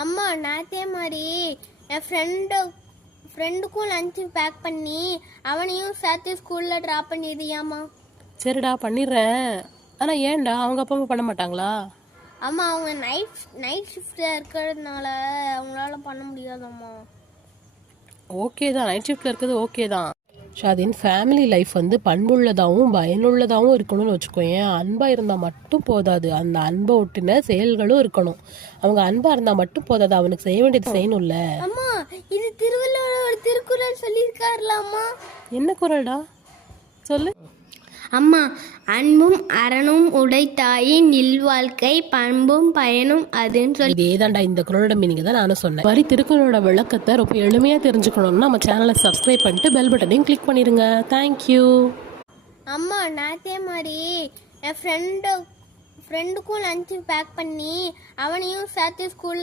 அம்மா நேத்தே மாதிரி என் ஃப்ரெண்டுக்கும் லஞ்சு பேக் பண்ணி அவனையும் சேர்த்து ஸ்கூல்ல ட்ராப் பண்ணிடுறியாம்மா? சரிடா பண்ணிடுறேன். ஆனால் ஏன்டா அவங்க அப்பா அம்மா பண்ண மாட்டாங்களா? அம்மா அவங்க நைட் ஷிஃப்ட்ல இருக்கிறதுனால அவங்களால பண்ண முடியாதம்மா. ஓகே தான், நைட் ஷிஃப்டில் இருக்கிறது ஓகே தான். ஷாதின், ஃபேமிலி லைஃப் வந்து பண்புள்ளதாகவும் பயனுள்ளதாகவும் இருக்கணும்னு வச்சுக்கோயேன். அன்பாக இருந்தால் மட்டும் போதாது, அந்த அன்பை ஒட்டின செயல்களும் இருக்கணும். அவங்க அன்பாக இருந்தால் மட்டும் போதாது, அவனுக்கு செய்ய வேண்டியது செய்யணும்ல. அம்மா இது திருவள்ளுவர் ஒரு திருக்குறள் சொல்லியிருக்காருலாமா? என்ன குறள்டா சொல்லு. அம்மா, அன்பும் அறனும் உடைத்தாயின் இல்வாழ்க்கை பண்பும் பயனும் அதுன்னு சொல்லி. இதே தான்டா இந்த குறளோட மீனிங் தான் நானும் சொன்னேன். மாதிரி திருக்குறளோட விளக்கத்தை ரொம்ப எளிமையாக தெரிஞ்சுக்கணும்னா நம்ம சேனலை சப்ஸ்கிரைப் பண்ணிட்டு பெல் பட்டனையும் கிளிக் பண்ணிடுங்க. தேங்க்யூ. அம்மா நேத்தே மாதிரி என் ஃப்ரெண்டுக்கும் லஞ்சு பேக் பண்ணி அவனையும் சேர்த்து ஸ்கூல்ல